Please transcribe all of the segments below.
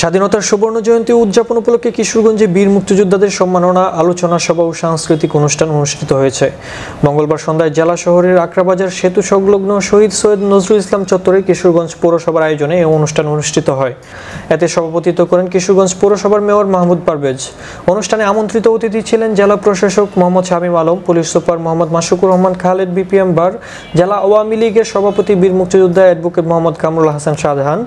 স্বাধীনতার সুবর্ণ জয়ন্তী উদযাপন উপলক্ষে কিশোরগঞ্জে বীর মুক্তিযোদ্ধাদের সম্মাননা আলোচনা সভা ও সাংস্কৃতিক অনুষ্ঠান অনুষ্ঠিত হয়েছে। মঙ্গলবার সন্ধ্যায় জেলা শহরের আকরাবাজার সেতু সংলগ্ন শহীদ সৈয়দ নজরুল ইসলাম চত্বরে কিশোরগঞ্জ পৌরসভার আয়োজনে এই অনুষ্ঠান অনুষ্ঠিত হয়। এতে সভাপতিত্ব করেন কিশোরগঞ্জ পৌরসভার মেয়র মাহমুদ পারভেজ। অনুষ্ঠানে আমন্ত্রিত অতিথি ছিলেন জেলা প্রশাসক Mohammad Shamim Alam, police super Mohammad Mashrukur Rahman Khaled, BPM bar, জেলা আওয়ামী লীগের সভাপতি বীর মুক্তিযোদ্ধা অ্যাডভোকেট মোহাম্মদ কামরুল হাসান শাহজাহান,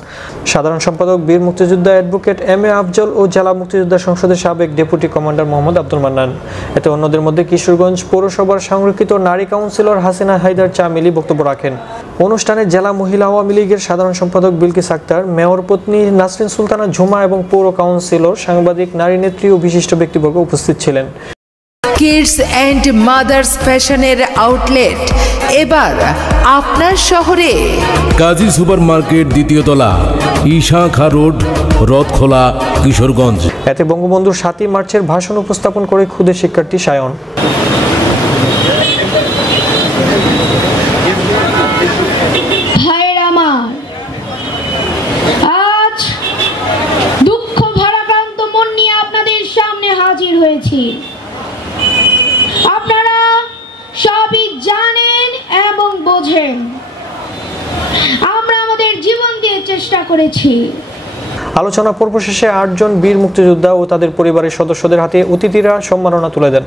সাধারণ সম্পাদক বীর মুক্তিযোদ্ধা অ্যাডভোকেট এম এ আফজল ও জেলা মুক্তিযোদ্ধা সংসদের সাবেক ডেপুটি কমান্ডার মোহাম্মদ আব্দুল মান্নান। এতে অন্যদের মধ্যে কিশোরগঞ্জ পৌরসভার সংরক্ষিত নারী কাউন্সিলর হাসিনা হায়দার চামিলি বক্তব্য রাখেন। অনুষ্ঠানে জেলা মহিলা আওয়ামী লীগের সাধারণ সম্পাদক বিলকিস আক্তার, মেয়র পত্নী নাসরিন সুলতানা ঝুমা এবং পৌর কাউন্সিলর, সাংবাদিক, নারী নেত্রী ও বিশিষ্ট ব্যক্তিবর্গ উপস্থিত ছিলেন। কিডস এন্ড মাদার্স ফ্যাশনের আউটলেট এবার আপনার শহরে। কাজী সুপার মার্কেট, দ্বিতীয় তলা, ঈশা খা রোড, রথখোলা, কিশোরগঞ্জ। এতে বঙ্গবন্ধুর 7ই মার্চের ভাষণ উপস্থাপন করে ক্ষুদে শিক্ষার্থী সায়ন। আজ দুঃখ ভারাক্রান্ত মন নিয়ে আপনাদের সামনে হাজির হয়েছি। আপনারা সবই জানেন এবং বোঝেন। আমরা আমাদের জীবন দিয়ে চেষ্টা করেছি। আলোচনা পর্ব শেষে 8 জন বীর মুক্তিযোদ্ধা ও তাদের পরিবারের সদস্যদের হাতে অতিথিরা সম্মাননা তুলে দেন।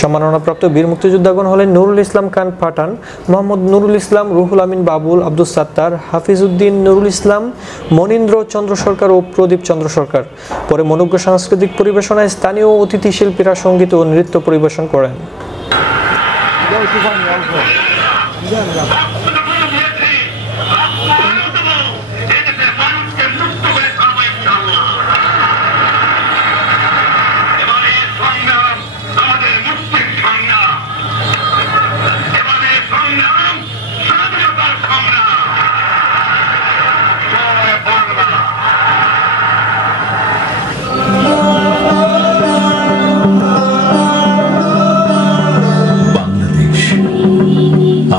সম্মাননাপ্রাপ্ত বীর মুক্তিযোদ্ধাগণ হলেন নুরুল ইসলাম খান পাঠান, মোহাম্মদ নুরুল ইসলাম, রুহুল আমিন বাবুল, আব্দুল সাত্তার, হাফিজউদ্দিন নুরুল ইসলাম, মনীন্দ্র চন্দ্র সরকার ও প্রদীপ চন্দ্র সরকার। পরে মনোজ্ঞ সাংস্কৃতিক পরিবেশনায় স্থানীয় অতিথি শিল্পীরা সঙ্গীত ও নৃত্য পরিবেশন করেন।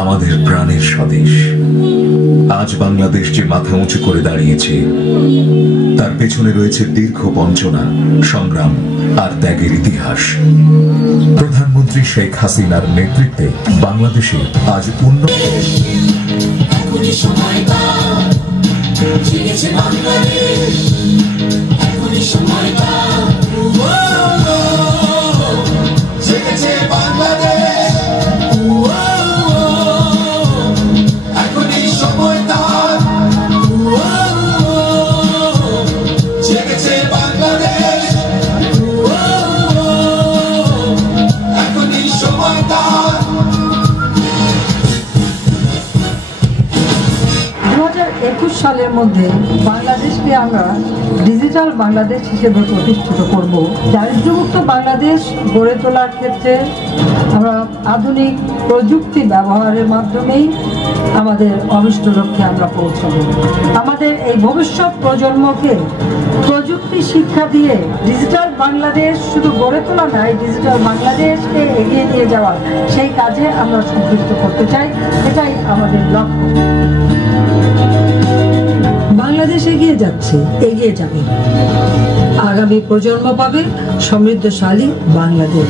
আমাদের প্রাণের স্বদেশ। আজ বাংলাদেশ যে মাথা উঁচু করে দাঁড়িয়েছে, তার পেছনে রয়েছে দীর্ঘ বঞ্চনা, সংগ্রাম আর ত্যাগের ইতিহাস। প্রধানমন্ত্রী শেখ হাসিনার নেতৃত্বে বাংলাদেশে আজ সালের মধ্যে বাংলাদেশকে আমরা ডিজিটাল বাংলাদেশ হিসেবে প্রতিষ্ঠিত করব। দারিদ্র্যমুক্ত বাংলাদেশ গড়ে তোলার ক্ষেত্রে আমরা আধুনিক প্রযুক্তি ব্যবহারের মাধ্যমেই আমাদের অভিষ্ট লক্ষ্যে আমরা পৌঁছাবো। আমাদের এই ভবিষ্যৎ প্রজন্মকে প্রযুক্তি শিক্ষা দিয়ে ডিজিটাল বাংলাদেশ শুধু গড়ে তোলা নয়, ডিজিটাল বাংলাদেশকে এগিয়ে নিয়ে যাওয়া, সেই কাজে আমরা সম্পৃক্ত করতে চাই। এটাই আমাদের লক্ষ্য। বাংলাদেশ এগিয়ে যাচ্ছে, এগিয়ে যাবে। আগামী প্রজন্ম পাবে সমৃদ্ধশালী বাংলাদেশ।